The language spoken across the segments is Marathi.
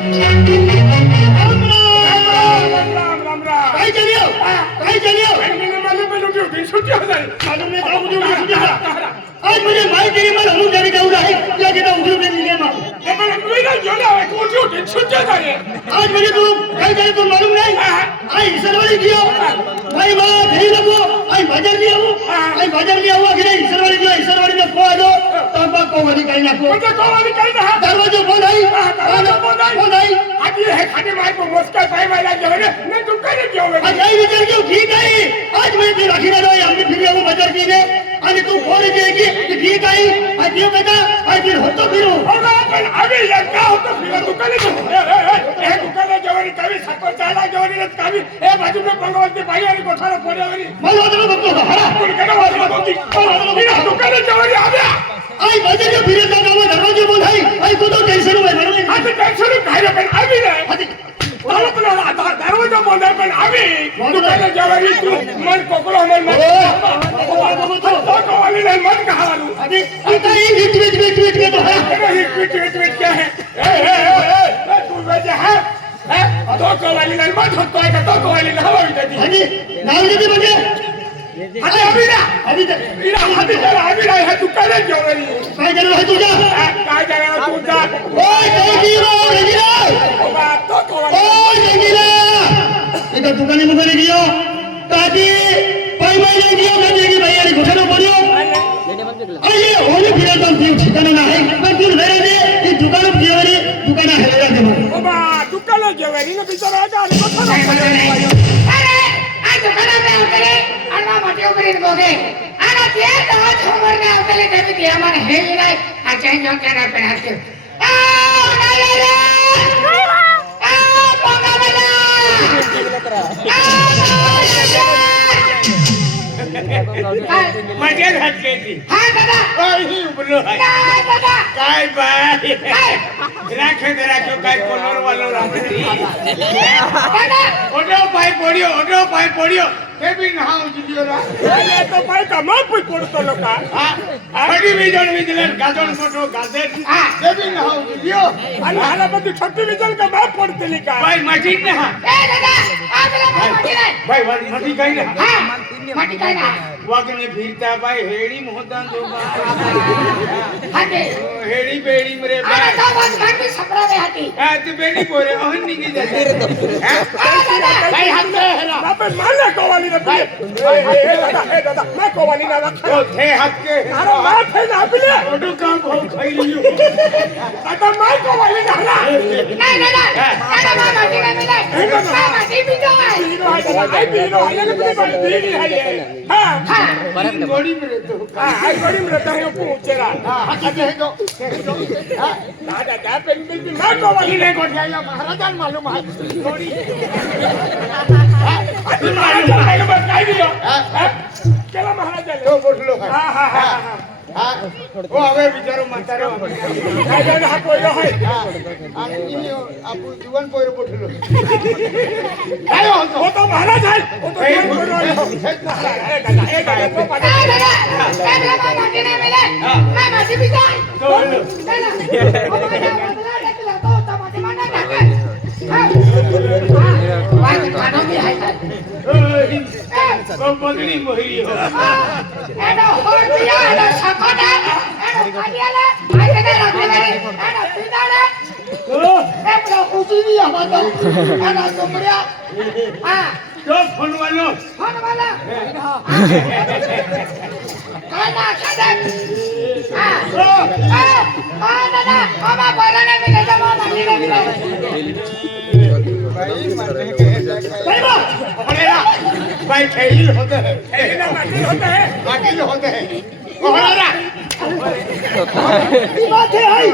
काय चलियो काय चलियो मैंने पे लुटी उठी छुट्टी हो जाए मालूम नहीं था मुझे छुट्टी था आज मुझे मार तेरी मार हम जाने का उड़ा है क्या कहता हूँ उधर नहीं मार ये मैंने कोई ना जोड़ा है कोठी उठी छुट्टी हो जाए आज मुझे तू काय करे तू मालूम नहीं आई सरवाली दियो भाई मां भेज रखो आई बाजार लिया हूं आई बाजार लिया हुआ कि नहीं सरवाली में को दो तब को वाली कहीं ना को वाली कहीं ना दरवाजा बंद आई आज ये है खाने मार को मुस्कान पाई वाला जो है मैं तुम करे क्यों आज नहीं विचार क्यों ठीक है आज मैं ते राखी ना हमने फिर वो बाजार की ने आणि तू फोन केली की ठीक आहे आज ये बेटा आज फिर होतो फिरू होगा पण अभी लगा होतो फिर दुकाने ए दुकाने जेवणी कवी सत्तर चाला जेवणी कवी ए बाजू में भगवती भाई आणि कोठाला फोडवणी मला वाटलं बघतो हरा कोण केला वाटलं बघती दुकाने जेवणी आल्या आई बाजार के फिरे जाना वो दरवाजे बोल है आई को तो टेंशन हुए मैंने आज टेंशन काय रे पण अभी नाही दरवाजा बोल है पण अभी दुकाने जेवणी तू मन कोकरो मन तो वाली नहीं मन कहावालू अभी आता ही हिट तो है हिट क्या है ए तू वजह है तो वाली नहीं मन होता है तो वाली ना हवा देती हां जी नाम देती बजे अभी ना अभी ना है दुकाने जेवणी काय जाणार है तुझा काय जाणार तुझा ओय रंगीला तो ओय रंगीला इधर दुकाने मुकाने गियो ताकि पाई नहीं गियो मैं देगी भैया ने घोषणा बोलियो अरे होली फिरा तो दियो ठिकाना ना है मैं तू मेरे दे ये दुकान जेवणी दुकाना हेला दे बाबा दुकान जेवणी ने बिचारा आजा आणि कसा अरे आ दुकाना में उतरे अन्ना माटी उतरे बोगे आना ते दात हमर ने उतरे देवी के हमर हेल नाही आ चेंज हो के ना पे हाथ आ पंगा बना मजे घातली हां दादा ओय ही उबलो हाय दादा काय बाय राखे काय कोलर वालो रामती दादा ओडो पाय पडियो ते भी नहाऊ जिदियो रा अरे तो पाय का मा पुई पडतो लोका अडी विजन गाजन मोटो गाजे ते भी नहाऊ जिदियो आणि हाला बदी छोटी विजन का मा पडतली का भाई माटी ने हा ए दादा आजला माटी नाही भाई माटी काय ना हां माटी काय ना वागने फिरता भाई हेडी मोहतान दो हाते हेडी बेडी मरे भाई आता बात काटी सपरा में हाती हां तू बेडी पोरे ओहन निगी जाते भाई हाथ हेला बाप मारला कोवाली रे भाई ए दादा मैं कोवाली ना रखा थे हाथ के अरे मैं थे ना पिले ओडू काम हो खाई लियो दादा मैं कोवाली ना नहीं दादा दादा मैं माटी ना मिले मैं माटी भी दो है आई पीनो है ले बीड़ी है हां गोड़ी में रहते हो हां गोड़ी में रहता है पूछेरा हां है दो दादा जा पे मैं कोवाली ने गोठिया महाराजा मालूम है गोड़ी महाराजा है बस काय दियो केला महाराजा तो बोललो हां हां ओ હવે વિચારો માતારો काय जाने हा कोयलो है आणि आपू जीवन पोयरो बोललो काय हो तो महाराज है वो तो जीवन पोयरो है दादा तो दादा माटी नहीं मिले मैं माटी भी जाए तो दादा ओ माटी बदला देला तो माटी माना जाके हां खाना भी है बगड़ी मोही हो एडो हो दिया एडो सकोटा एडो खालियाला आये ने रखे मेरे एडो सीधाले ए प्रो कुची भी हवा तो एडो तुमड़िया हां जो फोन वाला काना खादे हां दादा मामा बोला ने मिले जा मामा मिले भाई मारने के भाई भाई खेल होते हैं माटी होते हैं ओहरा बात है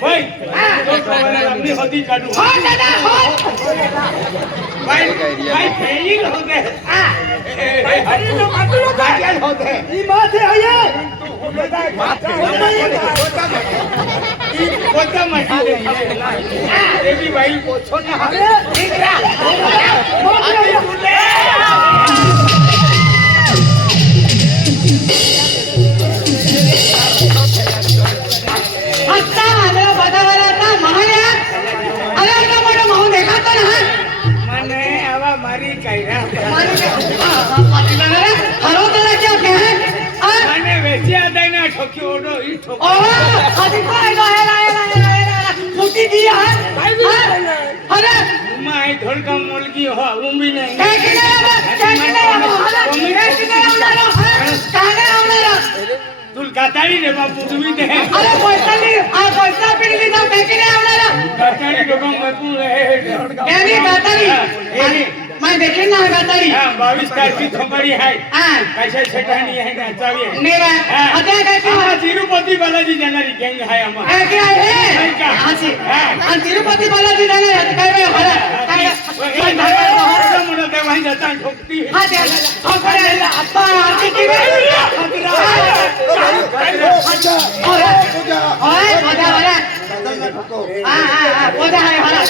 भाई तो वाला अपनी होती काटू हां दादा हो भाई खेल होते हैं भाई तो माटी होते हैं ये बात है ये कोता माटी ये भी भाई पूछो ना आता आला बघावाला आता महाराज अरे मारी काय रा मारी पाटील रे हरवताना क्या कहे माने वेची आदाय ना ठोकी ओडो ई ठोकी आधी काय ला मुठी दिया अरे माय धडका मुलगी हो उंबी नाही काय तुल काताळी रे बापू तुम्ही दे अरे पैसा पिडली जाऊ फेकी नाही आवणार काताळी लोक मपू केली गातारी मैं देखी ना गातारी हां 22 तारखेची खंबाडी आहे हां कशा छटाणी आहे नाचावी आहे मेरा आता काय हा तिरुपती बालाजी जाणारी गँग आहे आम्हा काय आहे हाची आणि तिरुपती बालाजी जाणार आहे काय काय होला काय मोठा ते वाही जाता ठोकती हा ते ठोकड्याला आता आरती केली ओय मजा वाला मजा आहे मला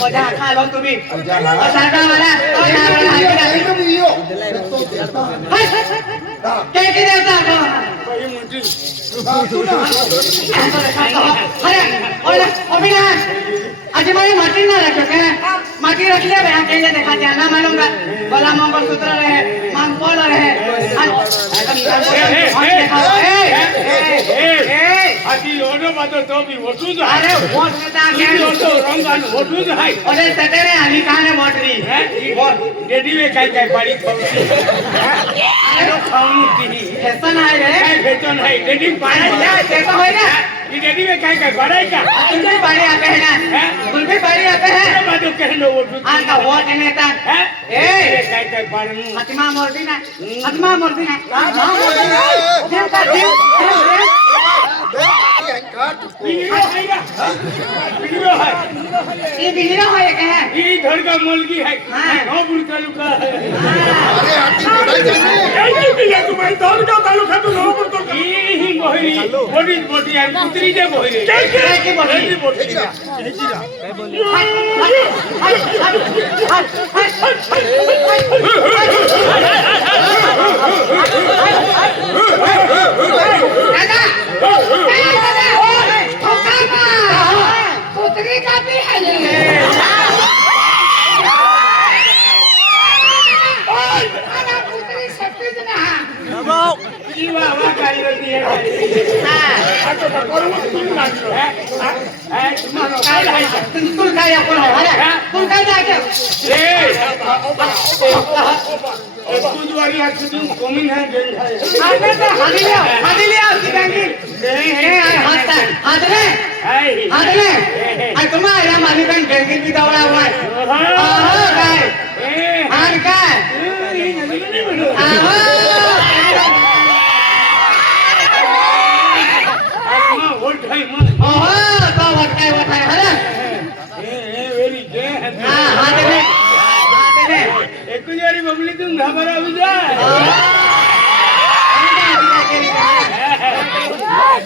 मजा खा लो तुम्ही सारखा वाला काय की देवता बाई मोठी अरे ओला ओबिना आज मैं माटी ना रखो क्या माटी रख ले भैया के देखा दिया ना मालूंगा बोला मंगल सूत्र रहे मांग पोल रहे आधी ओडो बातो तो भी वटूज अरे वोट नेता के ओडो रंगान वटूज है अरे सटेरे आली काने मोटरी डेडी में काय पाड़ी अरे खाऊन ती फैशन आहे रे काय फैशन है डेडी पाड़ी ते तो होय ना ये डेडी में काय बड़ाई का तुलबी पाड़ी आते हैं ना तुलबी पाड़ी आते हैं बातो कहनो वटूज आता वोट नेता ए काय पाड़नु फातिमा मोरदी ना फातिमा मोरदी ना फातिमा मोरदी ना देव का देव ये बिगड़ा है क्या है ये घर का मुलगी है नौ बुड़का लुका है अरे हाथी बड़ा जाने ये बिया तुम्हारी दौड़ का तालुका तो नौ बुड़का ये ही बोहरी बोटी बोटी यार पुत्री जे बोहरी क्या की बोली बोटी पुत्री का भी है पुत्री सबकी जना ये वाह गाड़ी होती है हां तो करू तुम ना है मानो काय है तुम काय कोण आहे तुम काय जागे ए बुधवारी आज तुम कमिंग है गेल है आगे तो हादी लिया उसकी बैंकिंग ए हाथ ले आई तुम्हारा या मानी बैंक बैंकिंग की दौड़ा हुआ है हां काय हां काय वोट है मन ओहो तो वोट है हला वेरी के हां दे एक जोरी बबली तुम घबरा हो जा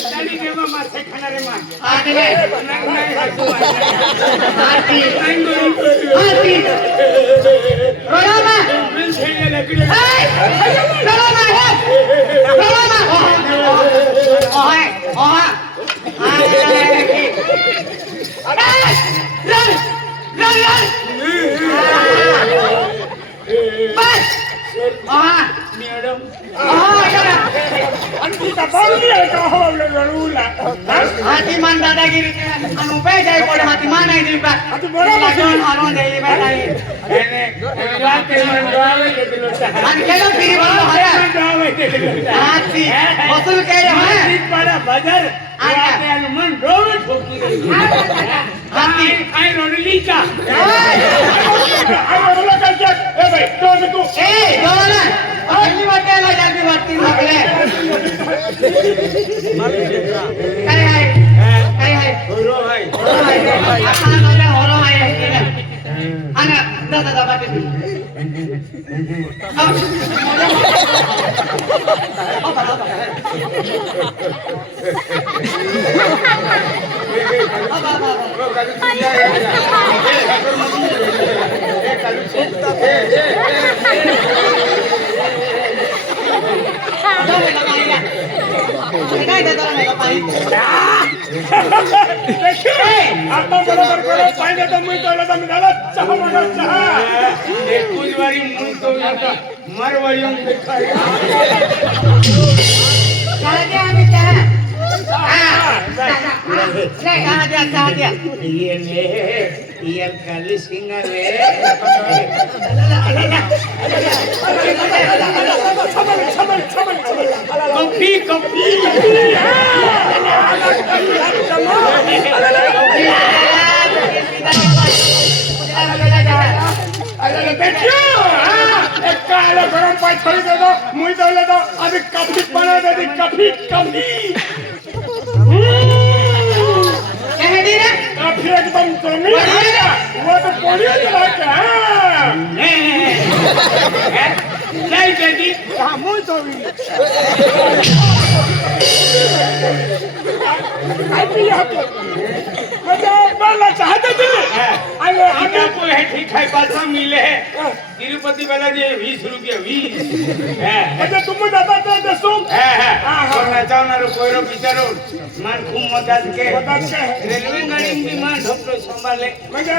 चली के मामा से खाना रे मां हाथी रोमा बिन छेगे लकड़ी रोमा ओए ओहा बस ओहा मैडम अंती का बावली है का हो लड़ूला हाथीमान दादागिरी अनुपे जाय कोड हाथीमान नाही दिलका तू बरोबर लागून हारून देई बाई एने बात के मन गावे के दिलो आणि केलं फिरी बोललो हरा गावे के दिलो हाथी वसूल केले हा हाथी पड़ा बाजार आते मन डोवे ठोकी गई हाथी आई रोडली का आई रोडला का ए भाई तो ए दोला पहिली वाटायला जाती वाटती लागले काय आहे होरो भाई आपण नव्हता होरो आहे केलं आणि दादा बाटे काय देतो मला पाणी आता बरोबर करो पाहिजे तर मी तोला तर मी झाला चहा मागा चहा एकूच वारी मूळ तो आता मरवाळी येऊन देखाय चहा द्या आम्ही चहा. चहा द्या चहा द्या. ये काली सिंगारे कॉफी कॉफी काला गरम पाय थोडी देतो मुई दवले तो आधी कॉफी बनव दे कॉफी कॉफी चहा दे रे. कॉफी एकदम जमी वो तो पोड़ियो चला के नहीं बेटी मुई तो भी मला चाहते थे अरे आटा को है ठीक है पैसा मिले है तिरुपति वाला जी 20 रुपया 20 है म्हणजे तुम्ही जाता ते दसू और नचावणार कोयरो बिचारो मान खूप मदत के रेल्वे गाड़ी भी मान ढोकलो संभाले म्हणजे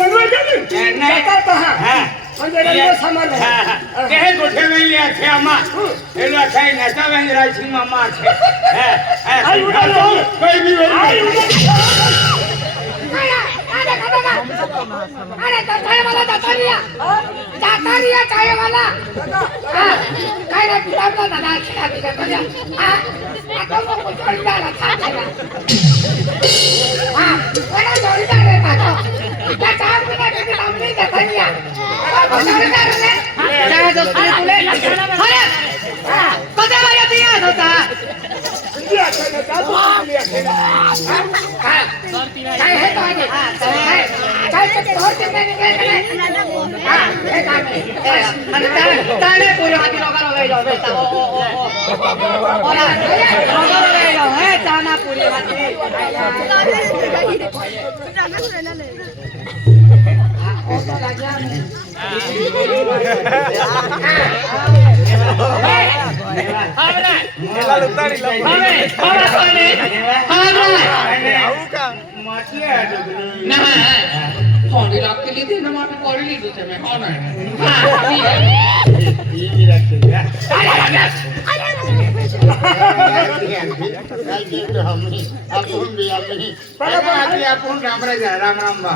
रेल्वे गेली नाही जाता हां म्हणजे रेल्वे सांभाळले के गोठे में लिया थे अम्मा एलो खाई नचावें राइसिंग मामा थे आई उड़ा लो कोई भी आई उड़ा अरे तो चाय वाला जाता रिया चाय वाला. काय रे तुला दादा खिला दिला तुझ्या. आता मग कुठे जायला थांबायला. कोणा जोडीदार रे तातो. त्या चहा पिण्या किती लांबली जाता रिया. जोडीदार रे. चहा दोस्ती तुले. अरे कसा वाया पिया होता. काय हे तो आधी काय ते होते नाही हे काय आणि ताने पुरो हाती लोकांना वेळो बेटा ओला लोकांना वेळो हे ताना पुरी हाती थोड़ी रात के लिए दिन में पौड़ी ली दूसरे में कौन आपण राम राम बा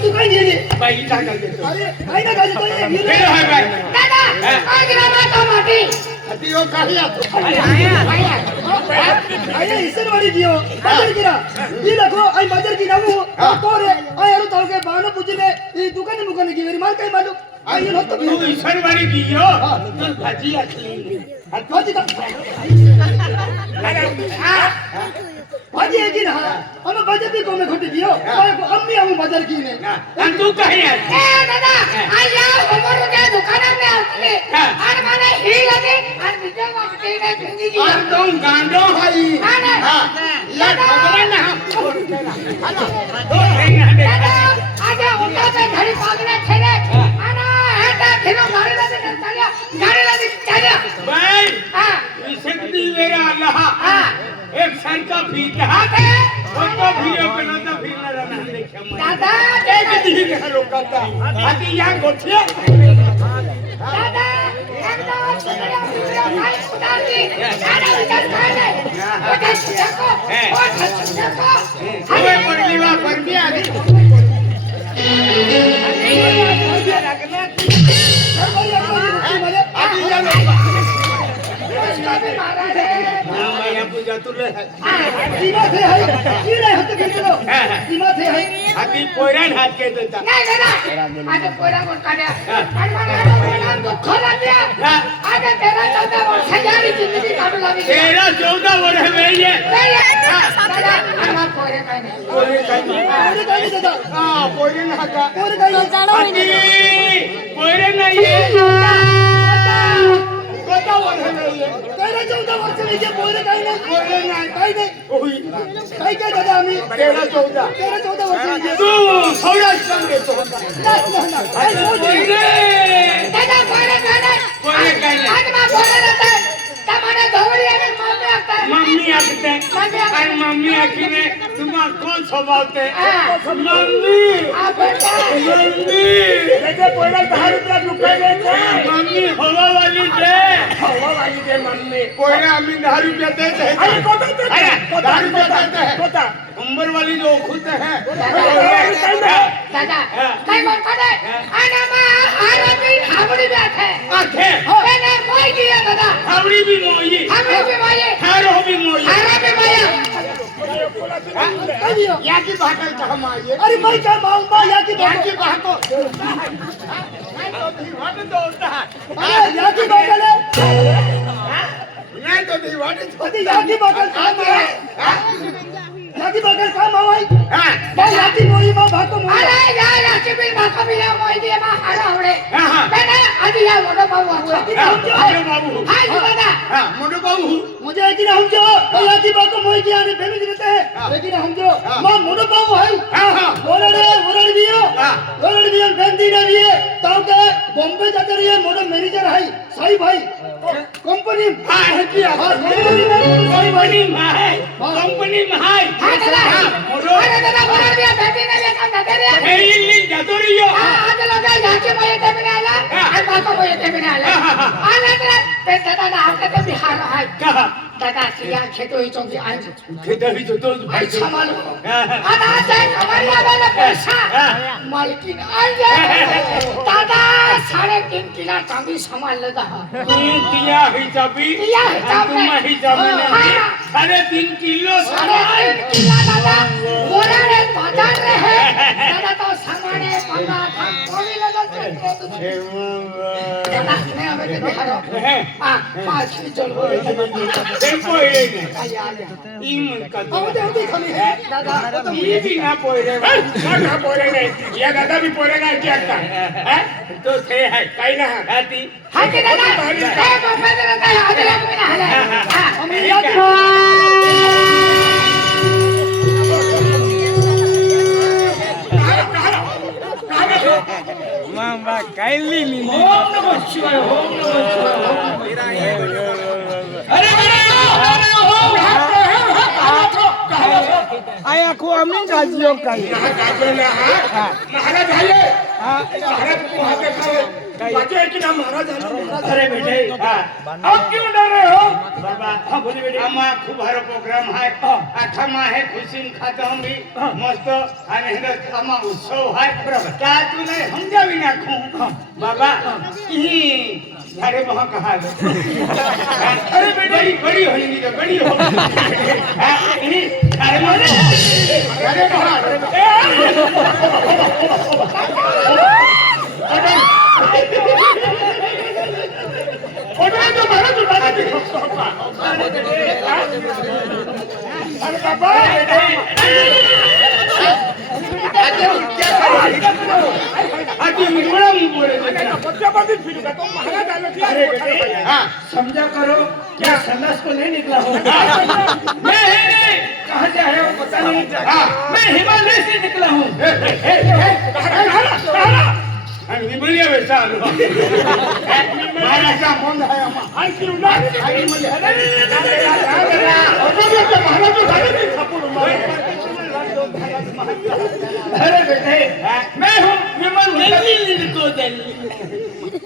तू काय गेली बाई टाकल देतो अरे काय ना गाडी तो गेलो हाय बाई दादा आज रामा माटी अति हो काही आतो आया इसनवाड़ी जियो बाजार गिरा ये देखो आई बाजार की नामू तो रे आई यार ताऊ के बानो पूछले ये दुकान मुकान की मेरी माल काय मालूम आई ये होत तू ईश्वरवाडी गियो तू भाजी असली भाजी का भाजी है कि ना हम बाजार भी को में घट दियो अम्मी हम बाजार की ने आणि तू काही आहे ए दादा आया हमरो के दुकान में आते और माने ही लगे और बीजे वाटे नहीं जिंदगी और तुम गांडो हाई या खबरे ना दादा आज उठा पे घड़ी पागले खेले आना हेटा खिलो गाड़ी लगे चलिया बाई हां विशक्ति मेरा अल्लाह एक सन का फीता तो भियो पे नता फिरणार नाही देखा दादा एक दिन हा लोकांचा आधी या गोठे दादा एकदम सुनिया भाई उदासी आना विचार करे देखो हवे पडली वा परकी आधी पूजा तुले हाती पोयरान हात के देता नहीं दादा आज कोरा कोण काढ्या खरा द्या आज 13-14 वर्ष झाली जिंदगी काढू लागली 13-14 वर्ष वेळी दादा आम्हा कोरे काय नाही पोरे काय दादा हां पोरे ना का पोरे काय पोरे नाही 14 वर्ष नाही आहे. 13-14 वर्ष नाही जे पोरं काही नाही पोरं नाही. काही नाही होय. काही काय दादा आम्ही 13-14. 13-14 वर्ष नाही जे. तू सौराष्ट्रात येतो होता. नाही. काही नाही. दादा पोरं काय नाही. पोरं काय नाही. आज मा पोरं राहतात. तमाने धवळी आणि मम्मी असतात. मम्मी आखते मम्मी आखते. आणि मम्मी आखीने तुम्हाला कोण स्वभावते हा. मम्मी आपण काय? मम्मी त्याच्या पोराला 10 रुपया दुकान द्यायचं. मम्मी हवावाली दे हवा वाली दे मम्मी. पोरं आम्ही 10 रुपया देते हैं. अरे कोता देते अरे, हैं. 10 रुपया देते हैं. कोता. अंबर वाली जो खुद है दादा काय म्हणतो रे? आणि मग आरबी हावडी बैठे. आखे मैंने मोई दिया दादा. हावड़ी भी मोई हावड़ी भी मोई. हारो भी मोई आरबी मोई. काही दियो. याची भाकल का हम आइए. अरे मैं क्या मांग मा याकी याची बाको भाको. वाट दोस्ता. अरे याकी बाकल नाही तो ती वाट. अरे याकी बाकल काम आहे याकी बाकल काम आहे काय याकी मोई मा भाको मोई अरे या याची बिल बाका बिल मोई दिया मा हाडा हवडे. हा, हा. मैंने आधी या मोठा भाऊ आहो. हारो बाबू हाय दादा. हाँ मोटो बाबू मुझे एक ही ना समझो मैं याकी बाको मोई किया ने फेमिली रहते हैं एक ही ना समझो मां मोनो बाबू है हाँ हाँ ओरड़ दियो हाँ। ओरड़ दियो बंदी ना दिए ताऊ के बॉम्बे जाते रहिए मोनो मैनेजर है सही भाई कंपनी हाँ है क्या कंपनी में सही भाई कंपनी में है कंपनी में है हाय दादा. मोटो अरे दादा बोला दिया बेटी ने लेकर जाते रे. फेरी जातो रियो आज लोक याची मोई ते बिना आला. आणि बाका मोई ते बिना आला. आला तर ते दादा आपल्या ते बिहार आहे. कहा दादा सिया खेतो ही चौकी आज. खेतरी जो तो भाई अच्छा मालूम. आता आज खबर आला पैसा. मालकीन आज दादा 3.5 किलो चांदी सांभाळलं जा. तू दिया हिसाबी दिया हिसाब में. तुम हिसाबी नहीं हाँ. 3.5 किलो 3.5 किलो दादा बोरा रे बाजार रे है. दादा तो सामाने पंगा था कोणी लगन दादा ने हमें ते बिहार. हां 5 चलो. देखो ये काय आले. इन का होते खाली है दादा ये भी ना पोरे ना पोरे नहीं या दादा भी पोरे ना क्या है तो थे है काही ना हाती हाय ते दादा काय बॉम्बे रे काय आज लोक बिना आला. हां मी या मामा कायली मी ओम नमः शिवाय ओम नमः शिवाय आया को आम्ही जाजियो काही महाराज झाले. महाराज को हाथ देखावे. बाकी है कि ना महाराज झाले. अरे बेटे अब क्यों डर रहे हो बाबा हाँ बोली बेटे आमा खूप हारो प्रोग्राम है अच्छा माँ है खुशी में खाता हूँ भी मस्त आणि हिंदत आमा उत्सव है बराबर क्या तू नहीं समझा भी ना खू बाबा ही झाड़े वहाँ कहा अरे बेटे बड़ी होगी तो बड़ी हो अरे मारे अरे महाराज. ओडे तो महाराज उठाने की. अरे बाबा. आती बड़ा मुंह बोले बच्चापति फिर का तो महाराज आले की. अरे बेटे हाँ समझा करो क्या संन्यास को नहीं निकला हो. मैं कहाँ से आया हो पता नहीं. मैं हिमालय से निकला हूँ हिमालय वैसा महाराजा बंद है हम. आई क्यों ना. महाराज तो झाले की छापून अरे बेटे मैं हूँ विमल दिल्ली को दिल्ली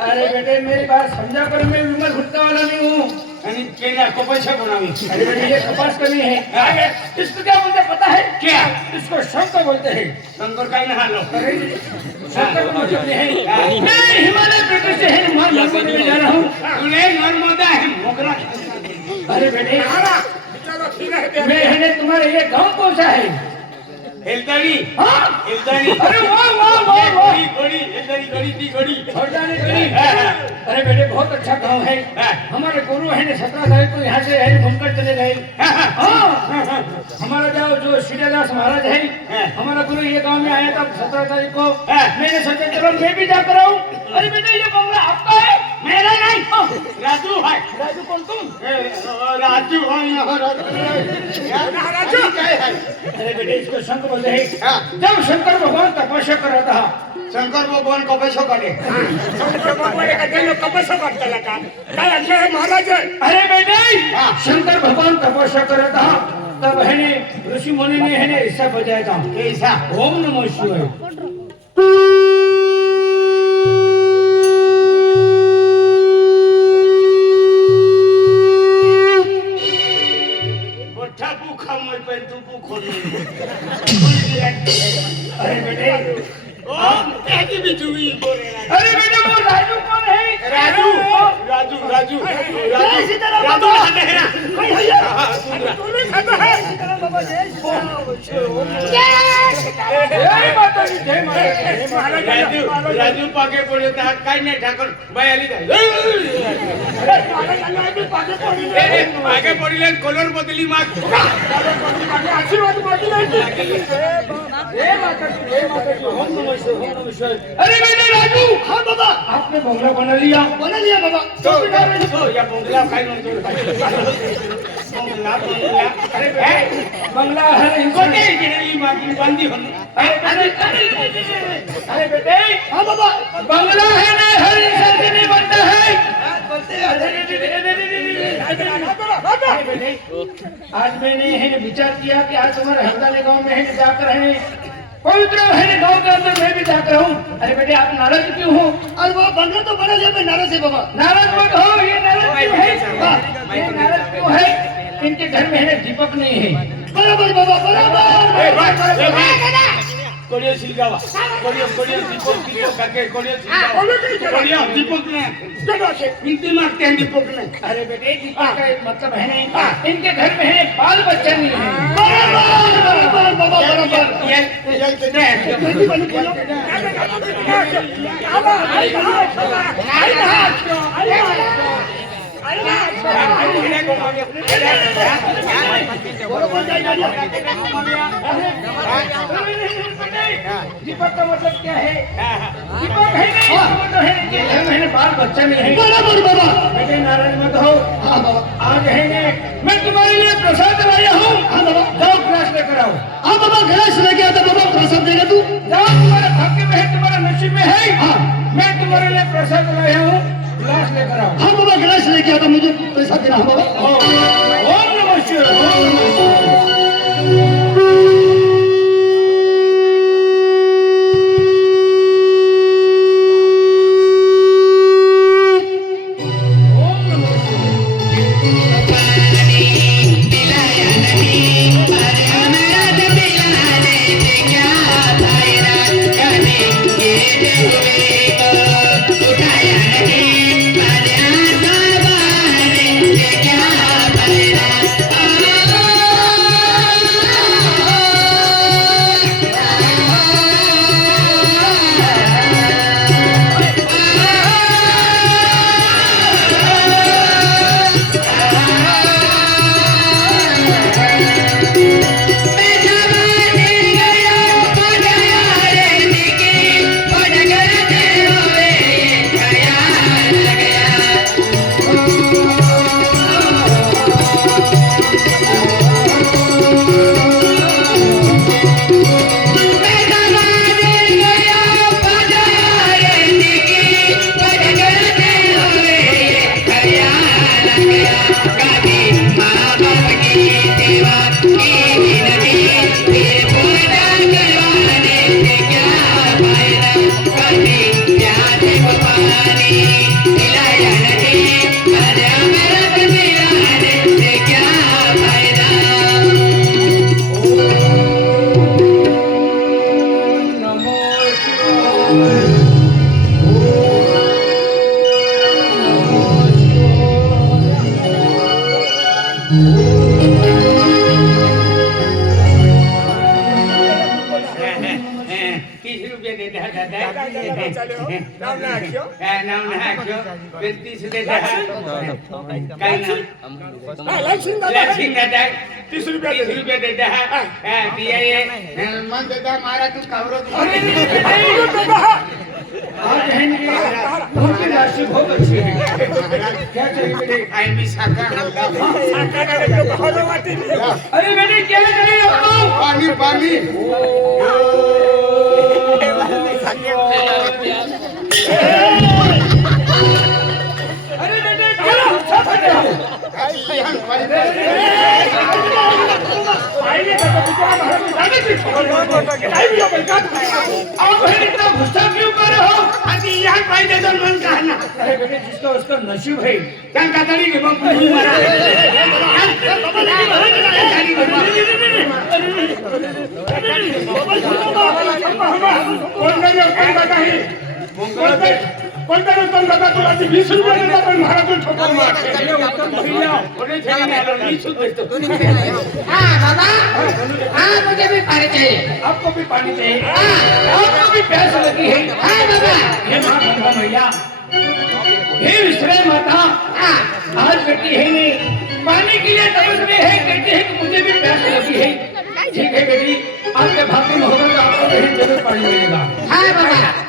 अरे बेटे मेरी बात समझा करो. मैं विमल भुट्टा वाला नहीं हूँ. आणि केला कपशा बनावी अरे बेटे ये कपास कमी है. इसको क्या बोलते हैं पता है. क्या इसको शंकर बोलते हैं. शंकर काय ना हालो शंकर को मतलब नहीं है. मैं हिमालय प्रदेश से है नर्मदा में जा रहा हूँ. तूने नर्मदा है मोगरा अरे बेटे मैं है तुम्हारे ये गांव कौन सा है. हेलदारी हाँ. हेलदारी अरे वाह वाह वाह वाह. घड़ी घड़ी हेलदारी घड़ी ती घड़ी हरदानी गली. अरे बेटे बहुत अच्छा गांव है. हमारे गुरु है ने 17 तारीख को यहाँ से है घूमकर चले गए. हाँ. हमारा जो श्रीदास महाराज है हमारा गुरु ये गांव में आया था 17 तारीख को. मैंने सोचा चलो मैं भी जाकर आऊँ. अरे बेटे ये बंगला आपका है. मेरा नहीं राजू है राजू कोण तू राजू राजू काय है अरे बेटे इसको शंकर बोलते हैं हाँ। जब शंकर भगवान तपस्या कर रहा था शंकर भगवान कपशो काढे अरे बेटे हाँ। शंकर भगवान तपस्या कर रहा था तब है ने ऋषि मुनि ने है ने हिस्सा बजाया था कैसा ओम नमः शिवाय मोठा भूखा मोय पण तू भूखो अरे बेटे ओ त्याची बिजुई बोलेला अरे बेटे वो राजू कौन है राजू राजू राजू जय सीताराम राजू बाबा। हटेरा कोई भैया तुम्ही खाता है सीताराम बाबा जय श्रीराम। जय माता दी जय माता दी राजू राजू पाके पडले तर हात काय नाही ठाकर बाय आली काय पाके पडले कलर बदली माग आशीर्वाद मागितला जय माता दी जय माता दी ओम नमः शिवाय ओम नमः शिवाय अरे बेटे राजू हाँ बाबा आपने बंगला बना लिया बना लिया बाबा तो या बंगला काय म्हणतो बंगला अरे बेटे बंगला है कोटे गेली मागी बांधी हो अरे बेटे हाँ बाबा बंगला है ना हर इंसान के लिए बनता है आज मैंने है विचार किया कि आज तुम्हारे हरदाने गांव में है जाकर है पवित्र है गांव के अंदर मैं भी जाकर हूँ अरे बेटे आप नाराज क्यों हो अरे वो बंगला तो बना लिया मैं नाराज है बाबा नाराज मत हो ये नाराज क्यों है ये नाराज क्यों है इनके घर में है ना दीपक नहीं है बराबर बाबा बराबर कोडियो सिलगावा कोडियो दीपक काके कोडियो कोडियो दीपक ने इंती मारते हैं दीपक ने अरे बेटे दीपक का एक मतलब है नहीं इनके घर में है बाल बच्चा नहीं है बराबर बाबा बराबर ये जल्दी बनी बोलो दीपक का मतलब क्या है दीपक है नहीं इसका मतलब है कि घर में है बाल बच्चा नहीं है बराबर बाबा बेटे नाराज मत हो हाँ बाबा आज है ने मैं तुम्हारे लिए प्रसाद लाया हूँ हाँ बाबा जाओ क्लास लेकर आओ हाँ बाबा गणेश लेके आता बाबा प्रसाद देगा तू जाओ तुम्हारे भाग्य में है तुम्हारा नसीब में है हाँ मैं तुम्हारे लिए प्रसाद लाया हूँ क्लास लेकर आओ हाँ बाबा गणेश लेके आता मुझे पैसा देना हाँ बाबा ओम नमः शिवाय ओम नमः शिवाय नाम ना आख्यो फिर 30 देता है काय नाम लक्ष्मी दादा 30 रुपया देता है दिया ये मन देता मारा तू कावरो आज है नहीं उनकी राशि बहुत अच्छी है क्या चाहिए बेटे आई मी साका अरे बेटे क्या चाहिए आपको पानी पानी अरे बेटे चलो सब हटे आओ आइए तो बेचारा महाराज जाने की खबर नहीं भी बेटा आप है इतना गुस्सा क्यों कर रहे हो आधी यहाँ पाई दे दल मन कहना अरे बेटे जिसका उसका नसीब है क्या कातड़ी के बम नहीं मारा कोणता उत्तम दादा तुला 20 रुपये देता पण महाराज ठोकर मार ओने छेड़ी ना लो नीचू बेचतो हाँ बाबा हाँ मुझे भी पानी चाहिए आपको भी पानी चाहिए आपको भी प्यास लगी है हाँ बाबा हे मां गंगा मैया हे विश्राम माता हाँ आज बेटी है नहीं पानी के लिए तरस रही है कहती है कि मुझे भी प्यास लगी है ठीक है बेटी आपके भाग्य में होगा तो आपको कहीं जरूर पानी मिलेगा हाँ बाबा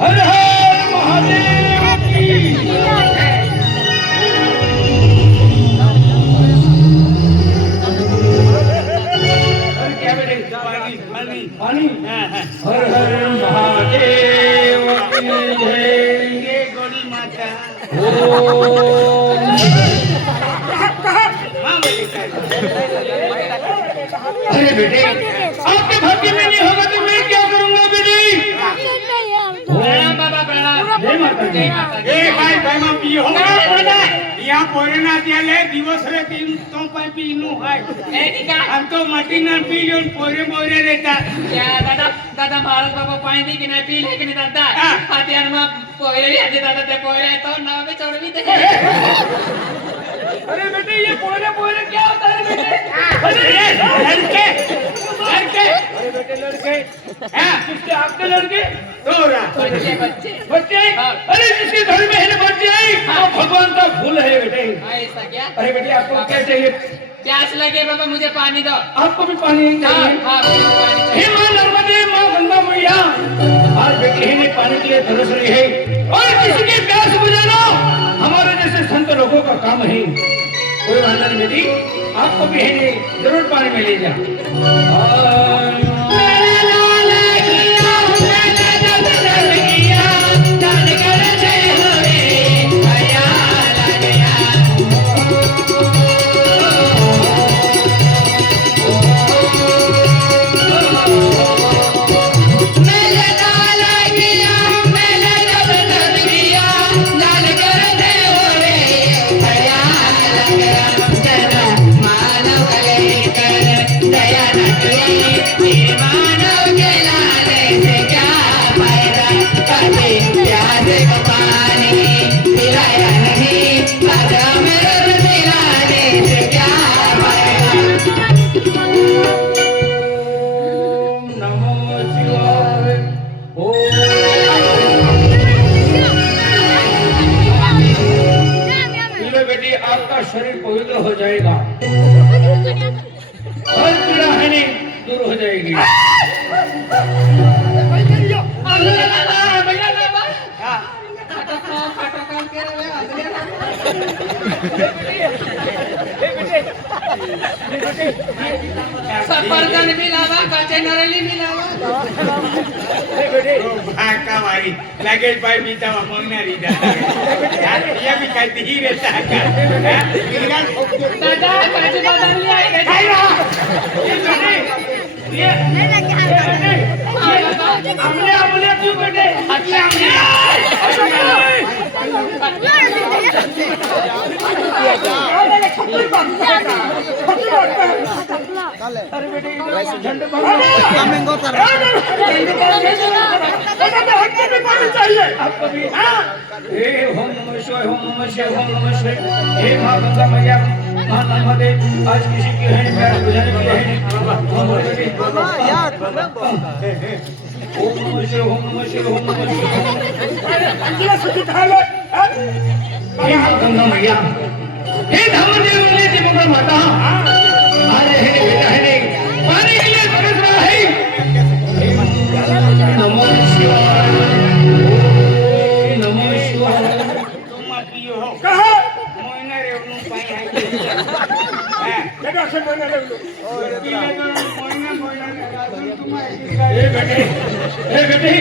हर हर महादेव की अरे क्या बेटे पानी पानी पानी हां हां हर हर महादेव की जय ये गोली माता ओम मां बोली अरे बेटे आपके भाग्य में नहीं होगा तो मैं क्या करूंगा बेटे प्रणाम बाबा प्रणाम जय माता दी ए भाई भाई मां पी हो या पोरेना त्याले दिवस रे तीन तो पाई पीनु है ए टीका हम तो मटी ना पी जो पोरे पोरे रहता क्या दादा दादा महाराज बाबा पानी दी कि नहीं पी ले कि नहीं दादा हाँ। हाथियार में पोरे भी आते दादा ते पोरे तो नाव पे चढ़ भी दे अरे बेटे ये पोरे पोरे क्या होता है बेटे अरे लड़के लड़के अरे बेटे लड़के हां किसके आपके लड़के तोरा बच्चे बच्चे बच्चे हाँ। अरे जिसके घर में है बच्चे आई हाँ। वो भगवान का फूल है बेटे ऐसा क्या अरे बेटे आपको क्या चाहिए प्यास लगे बाबा मुझे पानी दो आपको भी पानी हाँ चाहिए हाँ मुझे पानी हे चाहिए मां नर्मदे मां गंगा मैया आज बेटी है पानी के लिए तरस रही है और किसी की प्यास बुझाना हमारे जैसे संत लोगों का काम है कोई वादा नहीं बेटी आपको भी है जरूर पानी में ले जा बेटी आपका शरीर पवित्र हो जाएगा हर पीड़ा है नहीं दूर हो जाएगी सफरजन भी लावा कच्चे नारळी भी लावा भाका वारी लगेच बाय बीता मंगणारी या भी काय ती रेता का दादा काची बदलली आहे काय रा हमले हमले क्यों बेटे अटले हमले हे ओम नमः शिवाय ओम नमः शिवाय ओम नमः शिवाय हे मां गंगा मैया मां नर्मदे आज किसी की है मेरा बुझाने की है ओम नमः शिवाय ओम नमः शिवाय ओम नमः शिवाय हे मां गंगा मैया हे धर्मदेव ने दिवंगत माता अरे हे बेटा है पानी के लिए तरस रहा है नमः शिवाय नमः शिवाय तुम पियो हो कहा मोइना रे नु पाई है बेटा से बोलने लगो मोइना तुम हे बेटे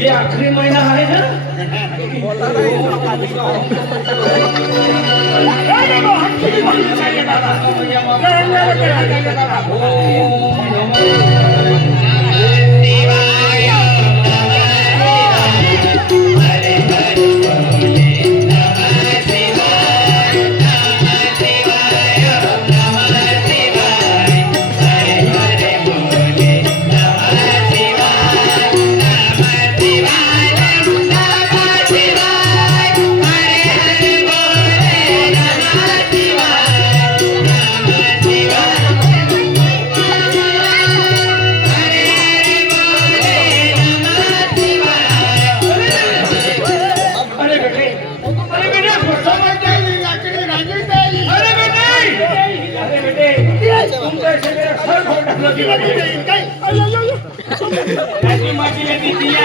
ये आखिरी महीना है ना राजी माजी ले दी दिया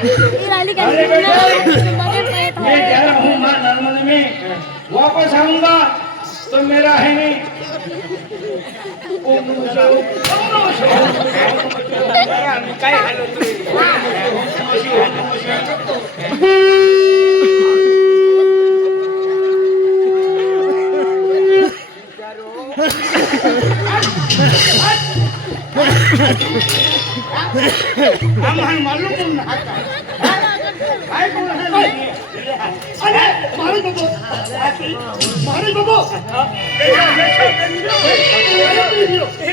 अरे बेटा मैं कह रहा हूँ माँ नर्मदा में वापस आऊंगा तो मेरा है नहीं ओम नमः शिवाय ओम नमः शिवाय आम्ही काय हालो आम्हाला मालूम नाही काय कोण अरे मारे बाबू मारे बाबू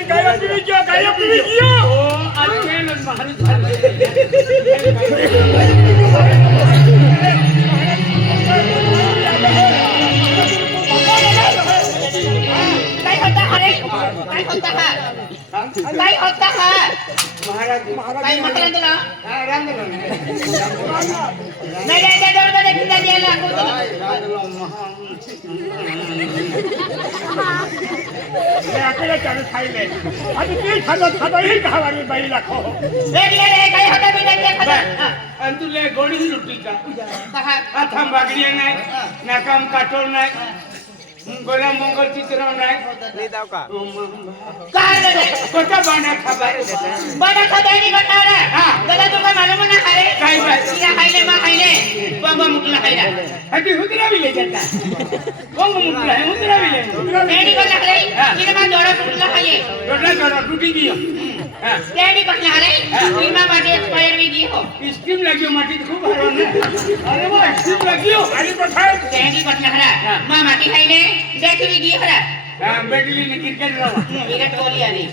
गाया पीवी किया आज केलं महाराज काय होता अरे काय होता हा काय होता हा महाराज काय म्हटलं तुला रांगलो नाही नाही त्या दरबार एकदा द्यायला आपल्याला चालू खायले आणि ते खाल्लं खाबाई खावारी बाईला खो काय होता मी नाही खाता आणि तुला गोडी लुटी का कहा आता बागडिया नाही नाकाम काटोर नाही गोला मंगल चित्र नाही काय रे कोटा बांडा खाबाय बडा खदानी गटारा दादा तुका मालूम ना खाले काय बाय तिला खायले मा खायले बाबा मुकला खायला अति हुदरा भी ले जाता कोंग मुकला है हुदरा भी ले तेणी को लागले तिने मा दोडा सुटला खाये रोडला जोड़ा टूटी गयो हां तेणी को लागले ईमा माझे एक्सपायर भी दी हो स्कीम लगियो माटी खूब हरो ने अरे वो स्कीम लगियो खाली पठाए तेणी को लागला मा माटी खायले देख भी दी हरा बेटी ने क्रिकेट रहा विराट कोहली आली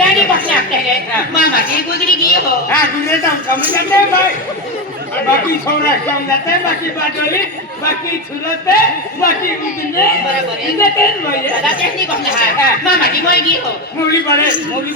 तेणी को लागले मा माटी गुजरी गी हो हां गुजरात हम समझ जाते हैं भाई बाकी सौराष्ट्र में जाते हैं बाकी बाटोली बाकी सुरत बाकी उदने बराबर है इधर भाई दादा तेणी को लागला मा माटी मोई गी हो मोली बड़े मोली